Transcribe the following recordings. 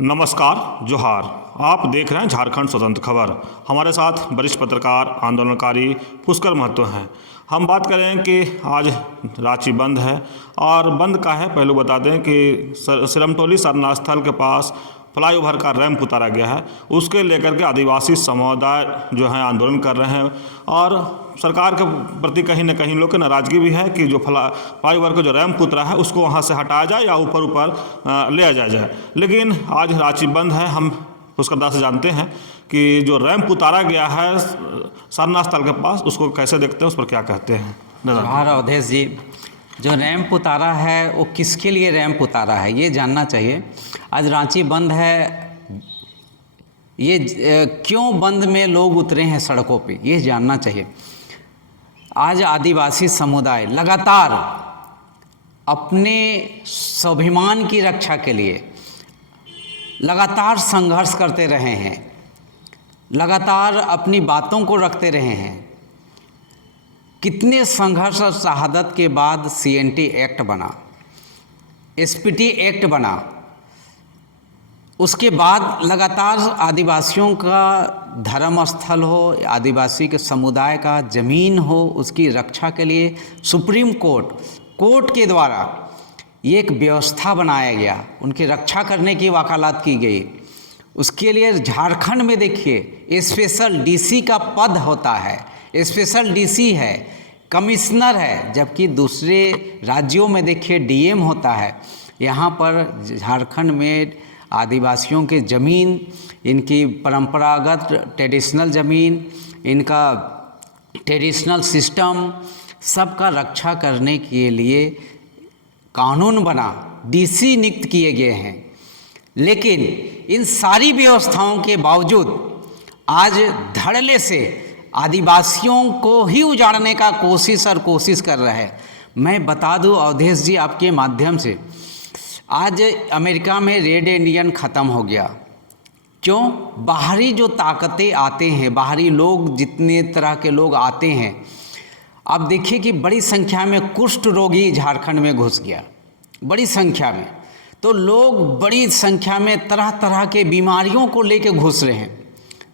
नमस्कार, जोहार। आप देख रहे हैं झारखंड स्वतंत्र खबर। हमारे साथ वरिष्ठ पत्रकार आंदोलनकारी पुष्कर महतो हैं। हम बात करें कि आज रांची बंद है और बंद का है। पहले बता दें कि सिरमटोली सरना स्थल के पास फ्लाईओवर का रैंप उतारा गया है। उसके लेकर के आदिवासी समुदाय जो है आंदोलन कर रहे हैं और सरकार के प्रति कहीं ना कहीं लोग की नाराज़गी भी है कि जो फ्लाईओवर का जो रैंप उतरा है उसको वहाँ से हटाया जाए या ऊपर ले जाया जाए। लेकिन आज रांची बंद है। हम पुष्कर दास से जानते हैं कि जो रैंप उतारा गया है सरना स्थल के पास, उसको कैसे देखते हैं, उस पर क्या कहते हैं। जोहार अवधेश जी, जो रैंप उतारा है वो किसके लिए रैंप उतारा है ये जानना चाहिए। आज रांची बंद है, ये क्यों बंद में लोग उतरे हैं सड़कों पे, ये जानना चाहिए। आज आदिवासी समुदाय लगातार अपने स्वाभिमान की रक्षा के लिए लगातार संघर्ष करते रहे हैं, लगातार अपनी बातों को रखते रहे हैं। कितने संघर्ष और शहादत के बाद CNT एक्ट बना, SPT एक्ट बना, उसके बाद लगातार आदिवासियों का धर्म स्थल हो, आदिवासी के समुदाय का ज़मीन हो, उसकी रक्षा के लिए सुप्रीम कोर्ट के द्वारा ये एक व्यवस्था बनाया गया, उनकी रक्षा करने की वकालत की गई। उसके लिए झारखंड में देखिए स्पेशल DC का पद होता है, स्पेशल DC है, कमिश्नर है, जबकि दूसरे राज्यों में देखिए DM होता है। यहाँ पर झारखंड में आदिवासियों की ज़मीन, इनकी परंपरागत ट्रेडिशनल ज़मीन, इनका ट्रेडिशनल सिस्टम, सबका रक्षा करने के लिए कानून बना, DC नियुक्त किए गए हैं। लेकिन इन सारी व्यवस्थाओं के बावजूद आज धड़ल्ले से आदिवासियों को ही उजाड़ने का कोशिश कर रहा है। मैं बता दूं अवधेश जी आपके माध्यम से, आज अमेरिका में रेड इंडियन ख़त्म हो गया। क्यों? बाहरी जो ताकतें आते हैं, बाहरी लोग जितने तरह के लोग आते हैं, अब देखिए कि बड़ी संख्या में कुष्ठ रोगी झारखंड में घुस गया, बड़ी संख्या में। तो लोग बड़ी संख्या में तरह तरह के बीमारियों को लेकर घुस रहे हैं,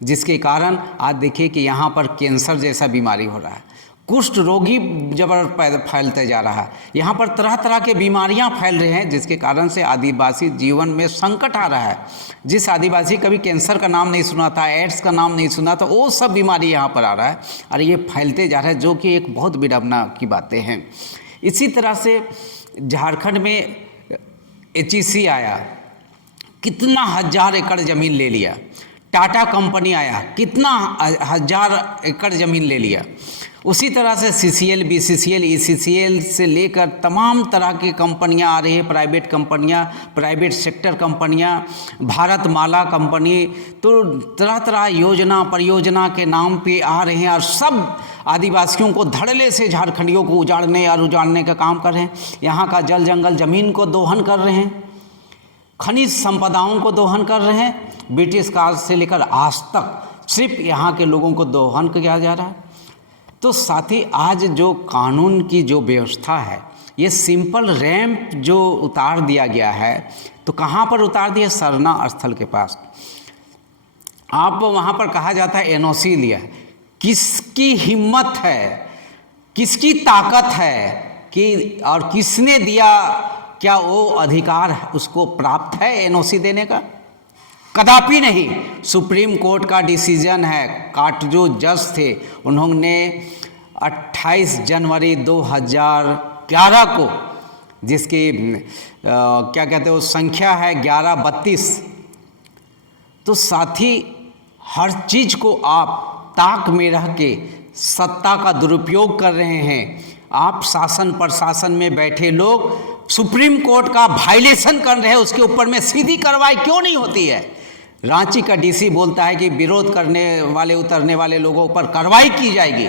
जिसके कारण आज देखिए कि यहाँ पर कैंसर जैसा बीमारी हो रहा है, कुष्ठ रोगी जबरदस्त फैलते जा रहा है, यहाँ पर तरह तरह के बीमारियाँ फैल रहे हैं, जिसके कारण से आदिवासी जीवन में संकट आ रहा है। जिस आदिवासी कभी कैंसर का नाम नहीं सुना था, एड्स का नाम नहीं सुना था, वो सब बीमारी यहाँ पर आ रहा है और ये फैलते जा रहा है, जो कि एक बहुत विडंबना की बातें हैं। इसी तरह से झारखंड में HEC आया, कितना 1000 एकड़ ज़मीन ले लिया। टाटा कंपनी आया, कितना 1000 एकड़ ज़मीन ले लिया। उसी तरह से CCL, BCCL, ECCL से लेकर तमाम तरह की कंपनियां आ रही है, प्राइवेट कंपनियां, प्राइवेट सेक्टर कंपनियां, भारतमाला कंपनी, तो तरह तरह योजना परियोजना के नाम पे आ रहे हैं और सब आदिवासियों को धड़ल्ले से झारखंडियों को उजाड़ने का काम कर रहे हैं। यहाँ का जल जंगल ज़मीन को दोहन कर रहे हैं, खनिज संपदाओं को दोहन कर रहे हैं। ब्रिटिश काल से लेकर आज तक सिर्फ यहाँ के लोगों को दोहन किया जा रहा है। तो साथ ही आज जो कानून की जो व्यवस्था है, ये सिंपल रैंप जो उतार दिया गया है, तो कहाँ पर उतार दिया? सरना स्थल के पास। आप वहाँ पर कहा जाता है NOC लिया। किसकी हिम्मत है, किसकी ताकत है कि और किसने दिया? क्या वो अधिकार उसको प्राप्त है NOC देने का? कदापि नहीं। सुप्रीम कोर्ट का डिसीजन है। काटजू जज थे, उन्होंने 28 जनवरी 2011 को, जिसकी क्या कहते हैं वो संख्या है 1132। तो साथ ही हर चीज़ को आप ताक में रह के सत्ता का दुरुपयोग कर रहे हैं। आप शासन प्रशासन में बैठे लोग सुप्रीम कोर्ट का वायलेशन कर रहे हैं, उसके ऊपर में सीधी कार्रवाई क्यों नहीं होती है? रांची का DC बोलता है कि विरोध करने वाले उतरने वाले लोगों पर कार्रवाई की जाएगी।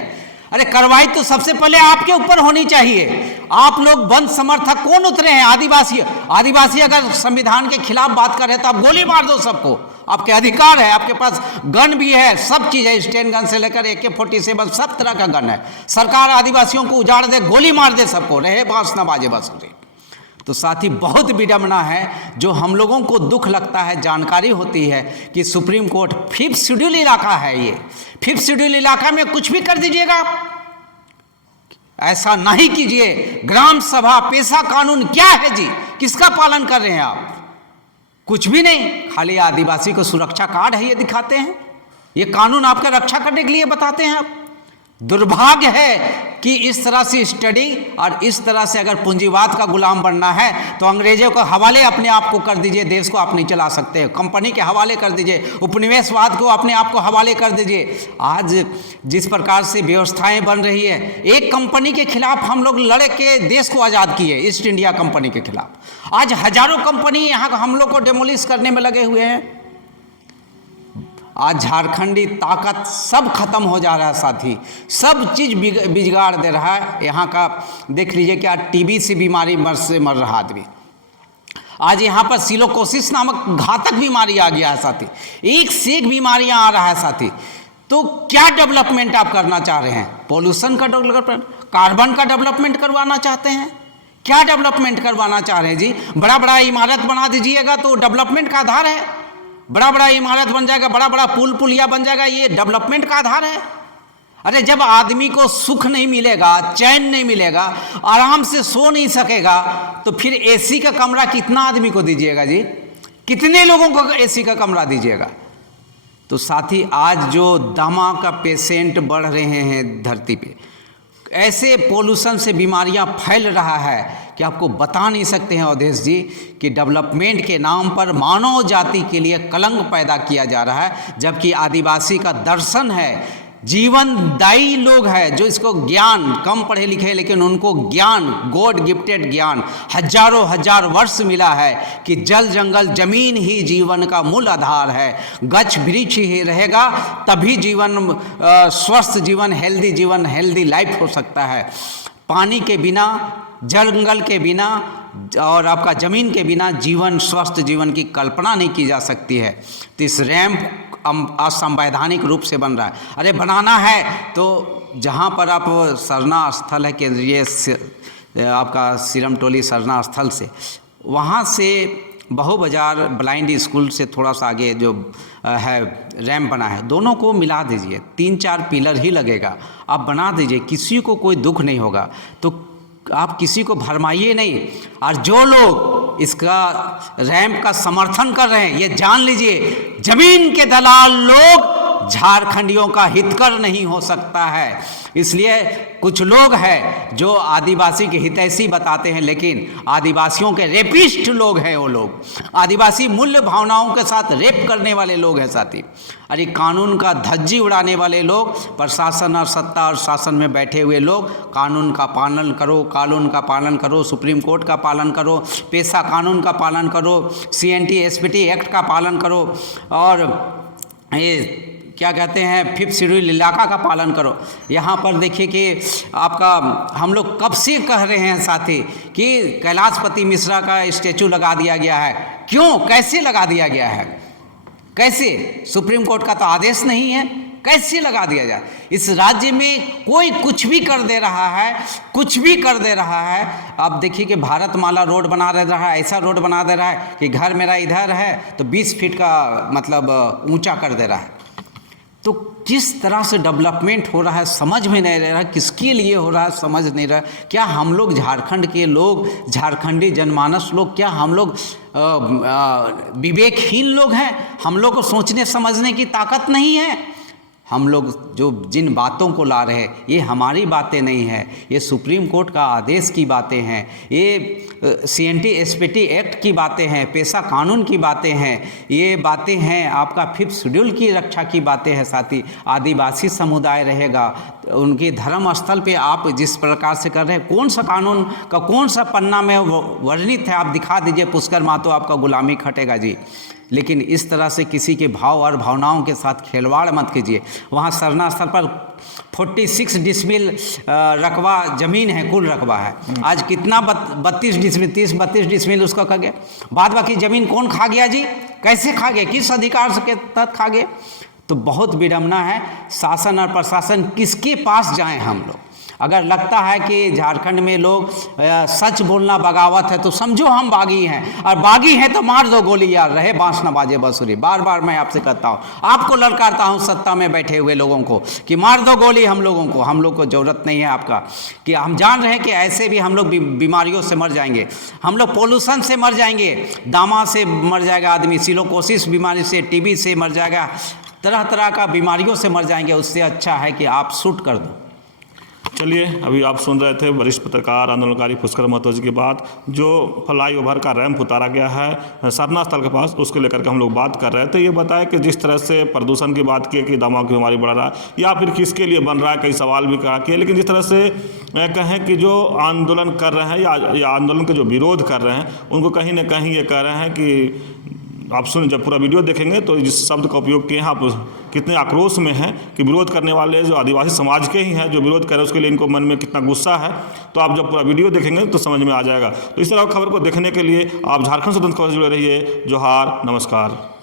अरे कार्रवाई तो सबसे पहले आपके ऊपर होनी चाहिए। आप लोग बंद समर्थक कौन उतरे हैं? आदिवासी अगर संविधान के खिलाफ बात कर रहे हैं तो आप गोली मार दो सबको, आपके अधिकार है, आपके पास गन भी है, सब चीज़ है, स्टेन गन से लेकर AK-47 सब तरह का गन है। सरकार आदिवासियों को उजाड़ दे, गोली मार दे सबको, रहे बांस ना बाजे बांसुरी। तो साथी बहुत विडंबना है, जो हम लोगों को दुख लगता है, जानकारी होती है कि सुप्रीम कोर्ट 5th शेड्यूल इलाका है, ये 5th शेड्यूल इलाका में कुछ भी कर दीजिएगा आप, ऐसा नहीं कीजिए। ग्राम सभा पेशा कानून क्या है जी, किसका पालन कर रहे हैं आप? कुछ भी नहीं, खाली आदिवासी को सुरक्षा कार्ड है ये दिखाते हैं, ये कानून आपका रक्षा करने के लिए बताते हैं आप। दुर्भाग्य है कि इस तरह से स्टडी और इस तरह से अगर पूंजीवाद का गुलाम बनना है तो अंग्रेजों के हवाले अपने आप को कर दीजिए, देश को आप नहीं चला सकते। कंपनी के हवाले कर दीजिए, उपनिवेशवाद को अपने आप को हवाले कर दीजिए। आज जिस प्रकार से व्यवस्थाएं बन रही है, एक कंपनी के खिलाफ हम लोग लड़े के देश को आज़ाद किए, ईस्ट इंडिया कंपनी के खिलाफ। आज हजारों कंपनी यहाँ हम लोग को डेमोलिश करने में लगे हुए हैं। आज झारखंडी ताकत सब खत्म हो जा रहा है साथी, सब चीज़ बिगाड़ दे रहा है। यहाँ का देख लीजिए क्या टीबी से बीमारी मर रहा आदमी। आज यहाँ पर सिलोकोसिस नामक घातक बीमारी आ गया है साथी, एक से एक बीमारियाँ आ रहा है साथी। तो क्या डेवलपमेंट आप करना चाह रहे हैं? पॉल्यूशन का डेवलपमेंट, कार्बन का डेवलपमेंट करवाना चाहते हैं? क्या डेवलपमेंट करवाना चाह रहे हैं जी? बड़ा बड़ा इमारत बना दीजिएगा तो डेवलपमेंट का आधार है, बड़ा बड़ा इमारत बन जाएगा, बड़ा बड़ा पुल पुलिया बन जाएगा, ये डेवलपमेंट का आधार है? अरे जब आदमी को सुख नहीं मिलेगा, चैन नहीं मिलेगा, आराम से सो नहीं सकेगा, तो फिर एसी का कमरा कितना आदमी को दीजिएगा जी? कितने लोगों को एसी का कमरा दीजिएगा? तो साथी आज जो दमा का पेशेंट बढ़ रहे हैं धरती पे, ऐसे पोल्यूशन से बीमारियां फैल रहा है कि आपको बता नहीं सकते हैं अवधेश जी, कि डेवलपमेंट के नाम पर मानव जाति के लिए कलंक पैदा किया जा रहा है। जबकि आदिवासी का दर्शन है, जीवनदायी लोग हैं, जो इसको ज्ञान, कम पढ़े लिखे लेकिन उनको ज्ञान, गॉड गिफ्टेड ज्ञान हजारों हजार वर्ष मिला है कि जल जंगल जमीन ही जीवन का मूल आधार है। गच्छ वृक्ष ही रहेगा तभी जीवन स्वस्थ जीवन, हेल्दी जीवन, हेल्दी लाइफ हो सकता है। पानी के बिना, जंगल के बिना और आपका ज़मीन के बिना जीवन, स्वस्थ जीवन की कल्पना नहीं की जा सकती है। तो इस रैंप असंवैधानिक रूप से बन रहा है। अरे बनाना है तो जहाँ पर आप सरना स्थल है केंद्रीय आपका सिरमटोली सरना स्थल से, वहाँ से बहु बाजार ब्लाइंड स्कूल से थोड़ा सा आगे जो है रैंप बना है, दोनों को मिला दीजिए, 3-4 पिलर ही लगेगा, आप बना दीजिए, किसी को कोई दुख नहीं होगा। तो आप किसी को भरमाइए नहीं। और जो लोग इसका रैंप का समर्थन कर रहे हैं, ये जान लीजिए जमीन के दलाल लोग झारखंडियों का हितकर नहीं हो सकता है। इसलिए कुछ लोग हैं जो आदिवासी के हितैषी बताते हैं, लेकिन आदिवासियों के रेपिस्ट लोग हैं वो लोग, आदिवासी मूल्य भावनाओं के साथ रेप करने वाले लोग हैं साथी। अरे कानून का धज्जी उड़ाने वाले लोग, प्रशासन और सत्ता और शासन में बैठे हुए लोग, कानून का पालन करो, कानून का पालन करो, सुप्रीम कोर्ट का पालन करो, पेशा कानून का पालन करो, CNT SPT एक्ट का पालन करो, और ये क्या कहते हैं 5th शेड्यूल इलाका का पालन करो। यहाँ पर देखिए कि आपका हम लोग कब से कह रहे हैं साथी कि कैलाशपति मिश्रा का स्टैचू लगा दिया गया है। क्यों, कैसे लगा दिया गया है? कैसे? सुप्रीम कोर्ट का तो आदेश नहीं है, कैसे लगा दिया जाए? इस राज्य में कोई कुछ भी कर दे रहा है, कुछ भी कर दे रहा है। आप देखिए कि भारतमाला रोड बना दे रहा है, ऐसा रोड बना दे रहा है कि घर मेरा इधर है तो 20 फीट का मतलब ऊंचा कर दे रहा है। तो किस तरह से डेवलपमेंट हो रहा है समझ में नहीं रह रहा, किसके लिए हो रहा है समझ नहीं रहा। क्या हम लोग झारखंड के लोग, झारखंडी जनमानस लोग, क्या हम लोग विवेकहीन लोग हैं? हम लोग को सोचने समझने की ताकत नहीं है? हम लोग जो जिन बातों को ला रहे हैं, ये हमारी बातें नहीं हैं, ये सुप्रीम कोर्ट का आदेश की बातें हैं, ये CNT SPT एक्ट की बातें हैं, पेशा कानून की बातें हैं, ये बातें हैं आपका 5th शेड्यूल की रक्षा की बातें हैं साथी। आदिवासी समुदाय रहेगा, उनके धर्म स्थल पे आप जिस प्रकार से कर रहे हैं, कौन सा कानून का कौन सा पन्ना में वर्णित है? आप दिखा दीजिए, पुष्कर महतो आपका गुलामी खटेगा जी। लेकिन इस तरह से किसी के भाव और भावनाओं के साथ खिलवाड़ मत कीजिए। वहाँ सरना स्थल पर 46 डिसमिल रकबा ज़मीन है, कुल रकबा है। आज कितना 32 डिसमिल, 30-32 डिसमिल उसका खा गया। बाद बाकी ज़मीन कौन खा गया जी? कैसे खा गया? किस अधिकार के तहत खा गए? तो बहुत विडंबना है। शासन और प्रशासन किसके पास जाएं हम लोग? अगर लगता है कि झारखंड में लोग सच बोलना बगावत है तो समझो हम बागी हैं, और बागी हैं तो मार दो गोली यार, रहे बांस न बाजे बांसुरी। बार बार मैं आपसे कहता हूँ, आपको ललकारता हूँ सत्ता में बैठे हुए लोगों को कि मार दो गोली हम लोगों को। हम लोग को ज़रूरत नहीं है आपका, कि हम जान रहे हैं कि ऐसे भी हम लोग बीमारियों से मर जाएंगे, हम लोग पोल्यूशन से मर जाएंगे, दामा से मर जाएगा आदमी, सिलोकोसिस बीमारी से, टीबी से मर जाएगा, तरह तरह का बीमारियों से मर जाएंगे। उससे अच्छा है कि आप शूट कर दो। चलिए, अभी आप सुन रहे थे वरिष्ठ पत्रकार आंदोलनकारी पुष्कर महतो जी की बात। जो फ्लाईओवर का रैंप उतारा गया है सरना स्थल के पास, उसको लेकर के हम लोग बात कर रहे थे। ये बताया कि जिस तरह से प्रदूषण की बात की कि दमा की बीमारी बढ़ रहा है या फिर किसके लिए बन रहा है, कई सवाल भी करा किए। लेकिन जिस तरह से कहें कि जो आंदोलन कर रहे हैं या आंदोलन के जो विरोध कर रहे हैं, उनको कहीं ना कहीं ये कह रहे हैं कि आप सुन, जब पूरा वीडियो देखेंगे तो जिस शब्द का उपयोग किए हैं आप कितने आक्रोश में हैं कि विरोध करने वाले जो आदिवासी समाज के ही हैं, जो विरोध कर रहे हैं उसके लिए इनको मन में कितना गुस्सा है। तो आप जब पूरा वीडियो देखेंगे तो समझ में आ जाएगा। तो इस तरह की खबर को देखने के लिए आप झारखंड स्वतंत्र खबर से जुड़े रहिए। जोहार, नमस्कार।